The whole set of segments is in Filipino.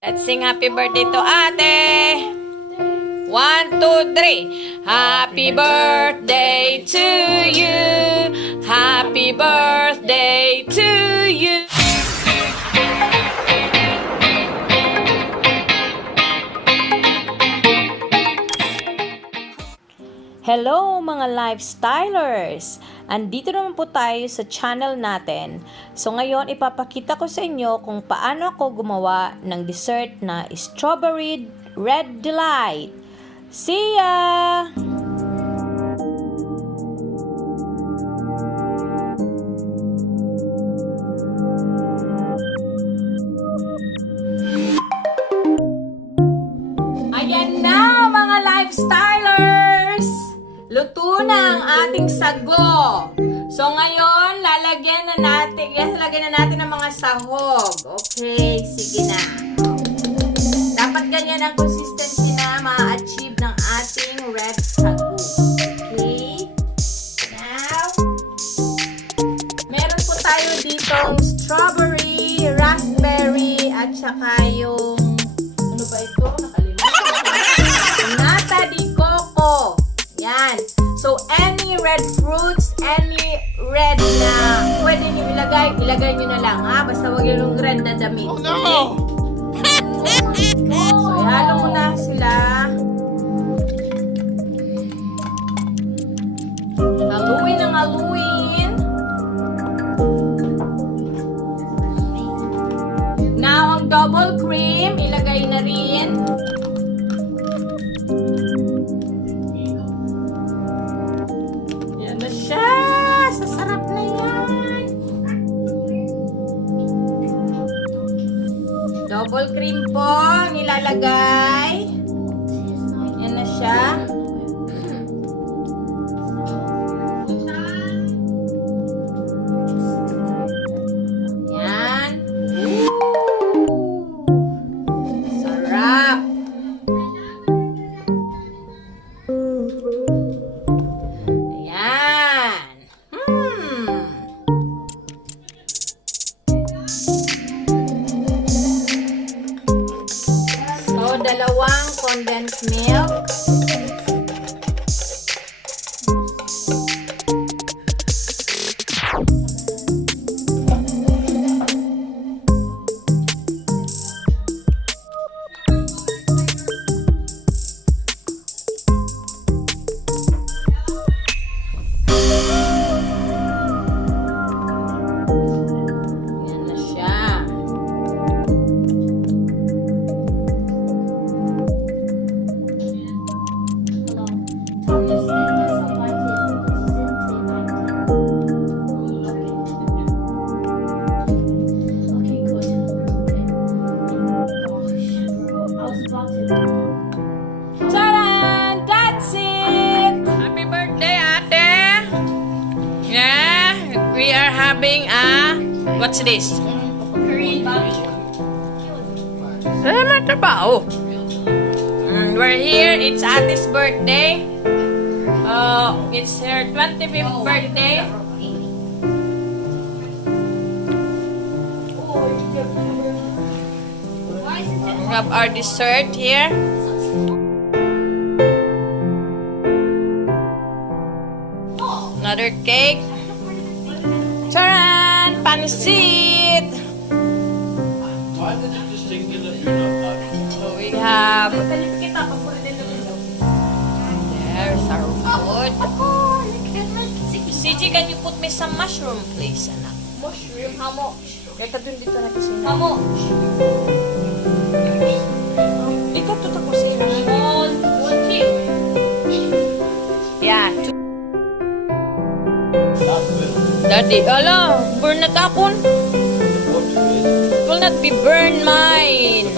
Let's sing happy birthday to ate. 1, 2, 3. Happy birthday to you. Happy birthday to you. Hello mga lifestylers! Andito naman po tayo sa channel natin. So ngayon ipapakita ko sa inyo kung paano ako gumawa ng dessert na strawberry red delight. See ya! Ayan na mga lifestylers! Luto na ang ating sago. So ngayon, lalagyan na natin ng mga sahog. Okay, sige na. Dapat ganyan ang consistency na ma-achieve ng ating red sago. Okay? Now, meron po tayo ditong strawberry, raspberry, at saka yung ano ba ito? Nakalimutan. Nata di coco. Yan. So, any red fruits, any red na pwede nyo ilagay nyo na lang, ha? Basta wag yung red na damit. Oh, no! Okay? So, ihalo mo na sila. Haluin ang haluin. Now, ang double cream, ilagay na rin. Sasarap na yan. Double cream po nilalagay. Yan na siya. Yan. Sarap. Dalawang condensed milk. Taran! That's it! Happy birthday, ate! Yeah, we are having a... What's this? Korean barbecue. We're here. It's ate's birthday. It's her 25th birthday. We have our dessert here. Another cake. Taran! Pansit! So we have... There's our food. CG, can you put me some mushroom, please, anak? Mushroom? How much? Kaya dun dito na kasi. How much? Ikaw to ko sila. One chip. Yeah, two. Daddy, ala, burn na tapon. It will not be burn mine.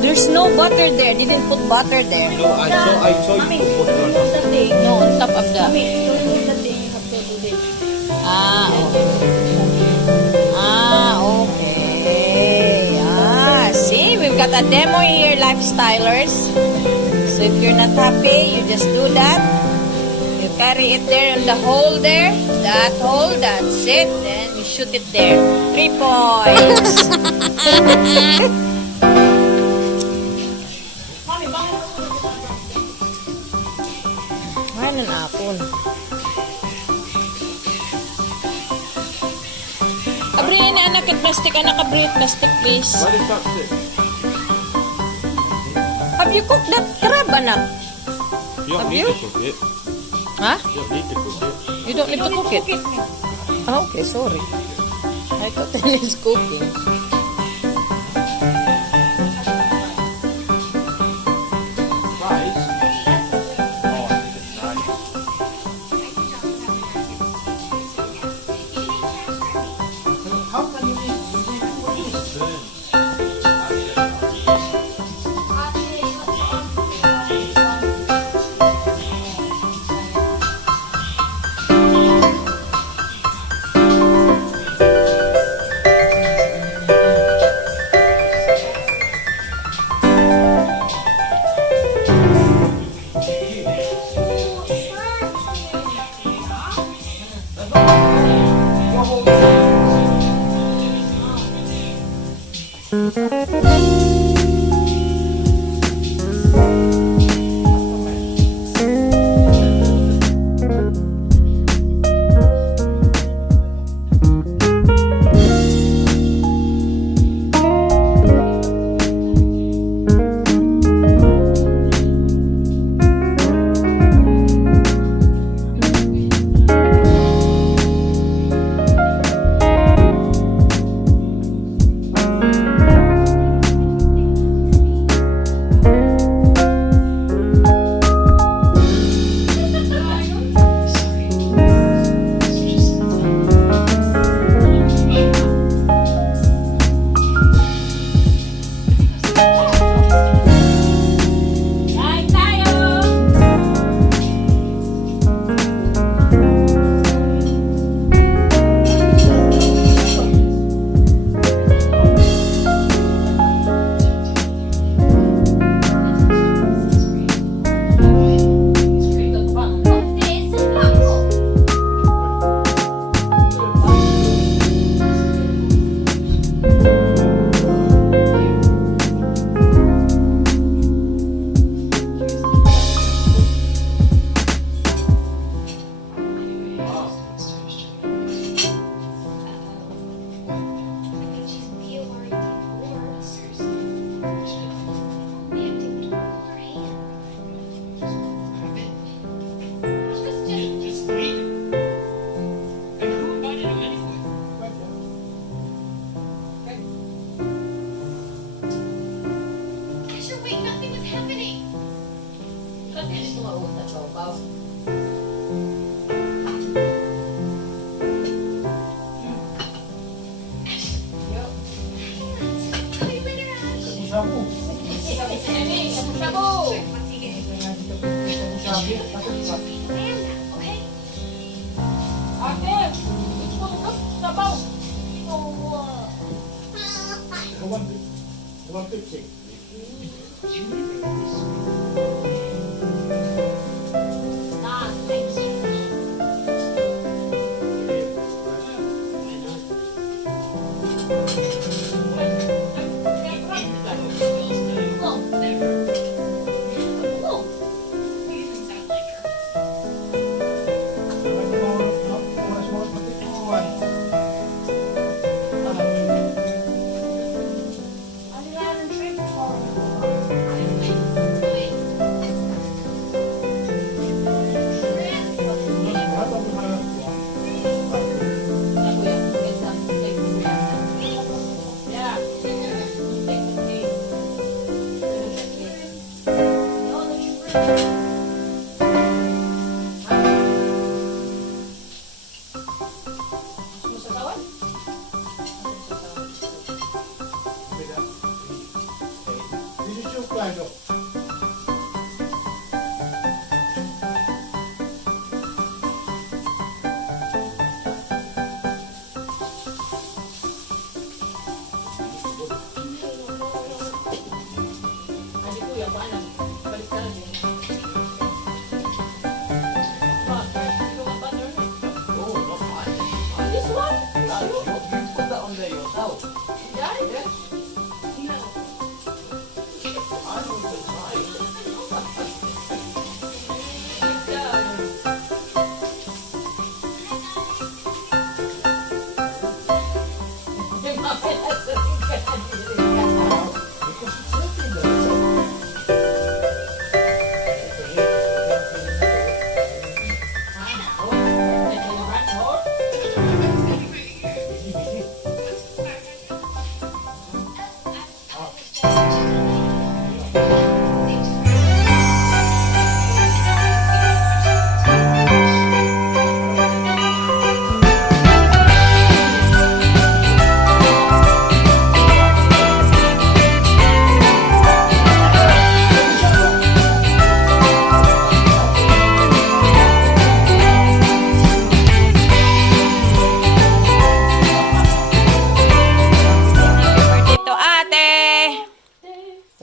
There's no butter there. Didn't put butter there. No, I saw you put on. No, on top of the... Okay. See, we've got a demo here, lifestylers. So if you're not happy, you just do that. You carry it there in the hole there. That hole, that's it. Then you shoot it there. 3 points. Ano na apon? Abrihin na anak at plastic. Anak, abrihin plastic, please. Why did that stick? Have you cooked that crab, anak? You don't Have need you? to cook it. Ha? You don't need to cook it. You don't need to cook it? Ah, okay, sorry. I thought it is cooking. Fries? Oh, I think it's nice. How can you eat this?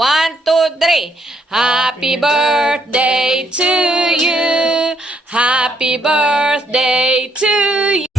1, 2, 3. Happy birthday to you. Happy birthday to you.